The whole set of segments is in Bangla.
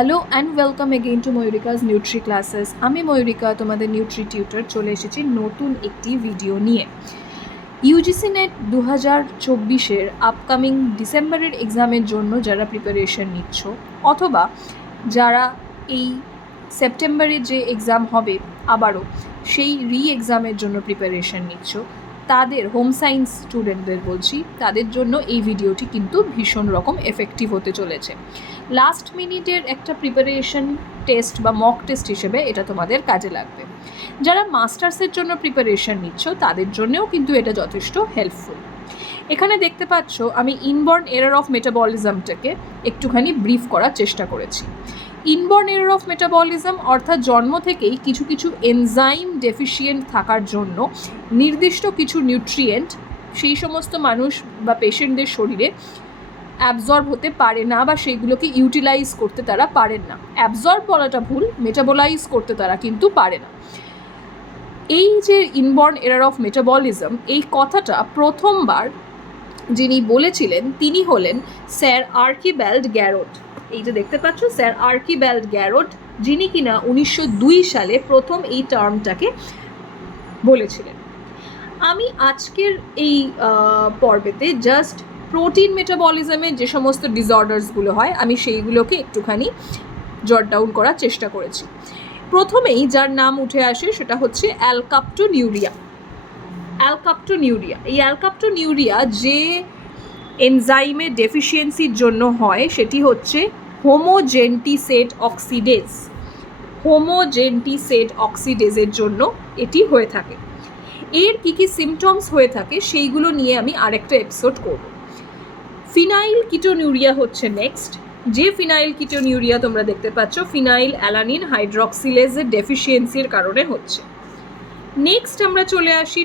Hello and welcome again to ময়ূরিকাজ নিউট্রি ক্লাসেস। আমি ময়ূরিকা, তোমাদের নিউট্রি টিউটর, চলে এসেছি নতুন একটি ভিডিও নিয়ে। ইউজিসি নেট 2024-এর আপকামিং ডিসেম্বরের এক্সামের জন্য যারা প্রিপারেশন নিচ্ছ, অথবা যারা এই সেপ্টেম্বরে যে এক্সাম হবে আবারও সেই এক্সামের জন্য প্রিপারেশন নিচ্ছ, তাদের হোম সায়েন্স স্টুডেন্টদের বলছি, তাদের জন্য এই ভিডিওটি কিন্তু ভীষণ রকম এফেক্টিভ হতে চলেছে। লাস্ট মিনিটের একটা প্রিপারেশন টেস্ট বা মক টেস্ট হিসেবে এটা তোমাদের কাজে লাগবে। যারা মাস্টার্সের জন্য প্রিপারেশন নিচ্ছ তাদের জন্যও কিন্তু এটা যথেষ্ট হেল্পফুল। এখানে দেখতে পাচ্ছ আমি ইনবর্ন এরর অফ মেটাবলিজমটাকে একটুখানি ব্রিফ করার চেষ্টা করেছি। ইনবর্ন এরর অফ মেটাবলিজম অর্থাৎ জন্ম থেকেই কিছু কিছু এনজাইম ডেফিসিয়েন্ট থাকার জন্য নির্দিষ্ট কিছু নিউট্রিয়েন্ট সেই সমস্ত মানুষ বা পেশেন্টদের শরীরে অ্যাবজর্ব হতে পারে না, বা সেইগুলোকে ইউটিলাইজ করতে তারা পারেন না। অ্যাবজর্ব বলাটা ভুল, মেটাবলাইজ করতে তারা কিন্তু পারে না। এই যে ইনবর্ন এরর অফ মেটাবলিজম, এই কথাটা প্রথমবার যিনি বলেছিলেন তিনি হলেন স্যার আর্কিবাল্ড গ্যারট। এই যে দেখতে পাচ্ছ স্যার আর্কিবাল্ড গ্যারট, যিনি কিনা 1902 সালে প্রথম এই টার্মটাকে বলেছিলেন। আমি আজকের এই পর্বেতে জাস্ট প্রোটিন মেটাবলিজমের যে সমস্ত ডিসঅর্ডার্সগুলো হয় আমি সেইগুলোকে একটুখানি জট ডাউন করার চেষ্টা করেছি। প্রথমেই যার নাম উঠে আসে সেটা হচ্ছে অ্যালকাপ্টোনিউরিয়া। এই অ্যালকাপ্টোনিউরিয়া যে এনজাইমের ডেফিসিয়েন্সির জন্য হয় সেটি হচ্ছে হোমোজেন্টিসেট অক্সিডেজের জন্য এটি হয়ে থাকে। এর কী কী সিমটমস হয়ে থাকে সেইগুলো নিয়ে আমি আরেকটা এপিসোড করব। ফিনাইল কিটোনিউরিয়া হচ্ছে নেক্সট। যে ফিনাইল কিটোনিউরিয়া তোমরা দেখতে পাচ্ছ ফিনাইল অ্যালানিন হাইড্রক্সিলেজের ডেফিসিয়েন্সির কারণে হচ্ছে। নেক্সট আমরা চলে আসি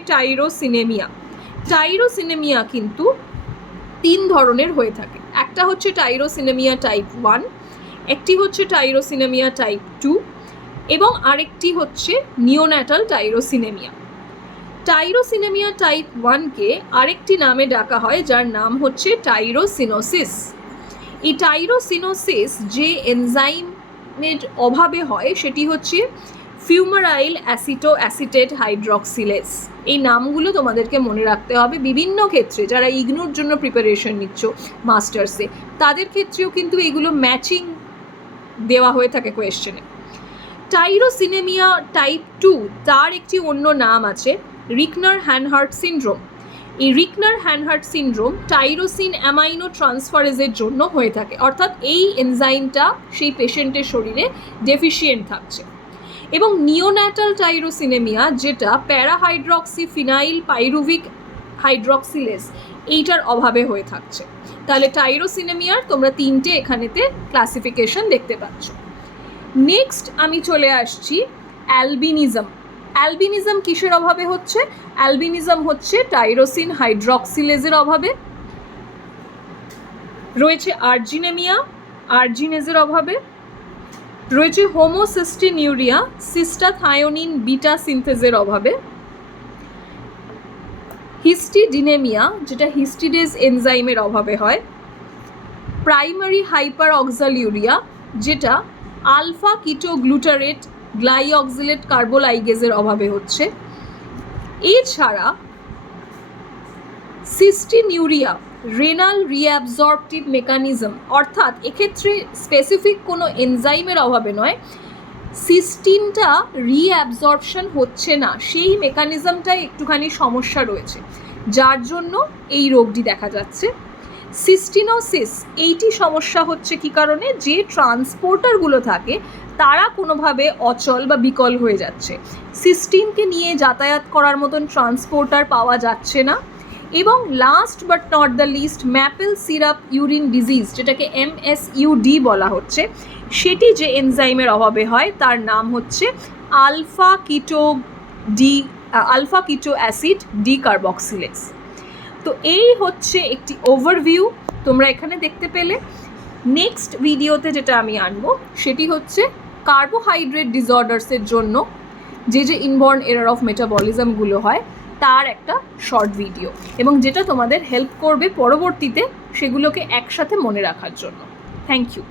টাইরোসিনেমিয়া কিন্তু 3 ধরনের হয়ে থাকে। একটা হচ্ছে টাইরোসিনেমিয়া টাইপ 1, একটি হচ্ছে টাইরোসিনেমিয়া টাইপ 2 এবং আরেকটি হচ্ছে নিওন্যাটাল টাইরোসিনেমিয়া। টাইরোসিনেমিয়া টাইপ 1কে আরেকটি নামে ডাকা হয় যার নাম হচ্ছে টাইরোসিনোসিস। এই টাইরোসিনোসিস যে এনজাইমের অভাবে হয় সেটি হচ্ছে ফিউমারাইল অ্যাসিটোঅ্যাসিটেট হাইড্রক্সিলেজ। এই নামগুলো তোমাদেরকে মনে রাখতে হবে। বিভিন্ন ক্ষেত্রে যারা ইগনোর জন্য প্রিপারেশন নিচ্ছ মাস্টার্সে, তাদের ক্ষেত্রেও কিন্তু এগুলো ম্যাচিং দেওয়া হয়ে থাকে কোয়েশ্চেনে। টাইরোসিনেমিয়া টাইপ 2 তার একটি অন্য নাম আছে রিকনার হ্যানহার্ট সিনড্রোম। এই রিকনার হ্যানহার্ট সিনড্রোম টাইরোসিন অ্যামাইনো ট্রান্সফারেজের জন্য হয়ে থাকে, অর্থাৎ এই এনজাইমটা সেই পেশেন্টের শরীরে ডেফিসিয়েন্ট থাকছে। এবং নিওন্যাটাল টাইরোসিনেমিয়া যেটা প্যারাহাইড্রক্সি ফিনাইল পাইরুভিক হাইড্রক্সিলেজ এইটার অভাবে হয়ে থাকছে। তাহলে টাইরোসিনেমিয়ার তোমরা 3টে এখানেতে ক্লাসিফিকেশন দেখতে পাচ্ছ। নেক্সট আমি চলে আসছি অ্যালবিনিজম কিসের অভাবে হচ্ছে? অ্যালবিনিজম হচ্ছে টাইরোসিন হাইড্রক্সিলেজের অভাবে। রয়েছে আর্জিনেজের অভাবে। রয়েছে হোমোসিস্টিনিউরিয়া সিস্টাথায়োনিন বিটা সিনথেজের অভাবে। হিস্টিডিনেমিয়া যেটা হিস্টিডেজ এনজাইমের অভাবে হয়। প্রাইমারি হাইপার অক্সালিউরিয়া যেটা আলফা কিটোগ্লুটারেট গ্লাইঅক্সিলেট কার্বোলাইগেজের অভাবে হচ্ছে। এছাড়া সিস্টিনিউরিয়া রেনাল রিঅ্যাবজর্পটিভ মেকানিজম, অর্থাৎ এক্ষেত্রে স্পেসিফিক কোনো এনজাইমের অভাবে নয়, সিস্টিনটা রিঅ্যাবজর্পশন হচ্ছে না, সেই মেকানিজমটাই একটুখানি সমস্যা রয়েছে, যার জন্য এই রোগটি দেখা যাচ্ছে। সিস্টিনোসিস এইটি সমস্যা হচ্ছে কি কারণে? যে ট্রান্সপোর্টারগুলো থাকে তারা কোনোভাবে অচল বা বিকল হয়ে যাচ্ছে, সিস্টিনকে নিয়ে যাতায়াত করার মতন ট্রান্সপোর্টার পাওয়া যাচ্ছে না। এবং last but not the least maple syrup urine disease, যেটাকে MSUD বলা হচ্ছে, সেটি যে এনজাইমের অভাবে হয় তার নাম হচ্ছে আলফা কিটো অ্যাসিড ডিকার্বক্সিলেজ। তো এই হচ্ছে একটি ওভারভিউ তোমরা এখানে দেখতে পেলে। নেক্সট ভিডিওতে যেটা আমি আনবো সেটি হচ্ছে কার্বোহাইড্রেট ডিসঅর্ডার্সের জন্য যে ইনবর্ন এরর অফ মেটাবলিজমগুলো হয় তার একটা শর্ট ভিডিও, এবং যেটা তোমাদের হেল্প করবে পরবর্তীতে সেগুলোকে একসাথে মনে রাখার জন্য। Thank you.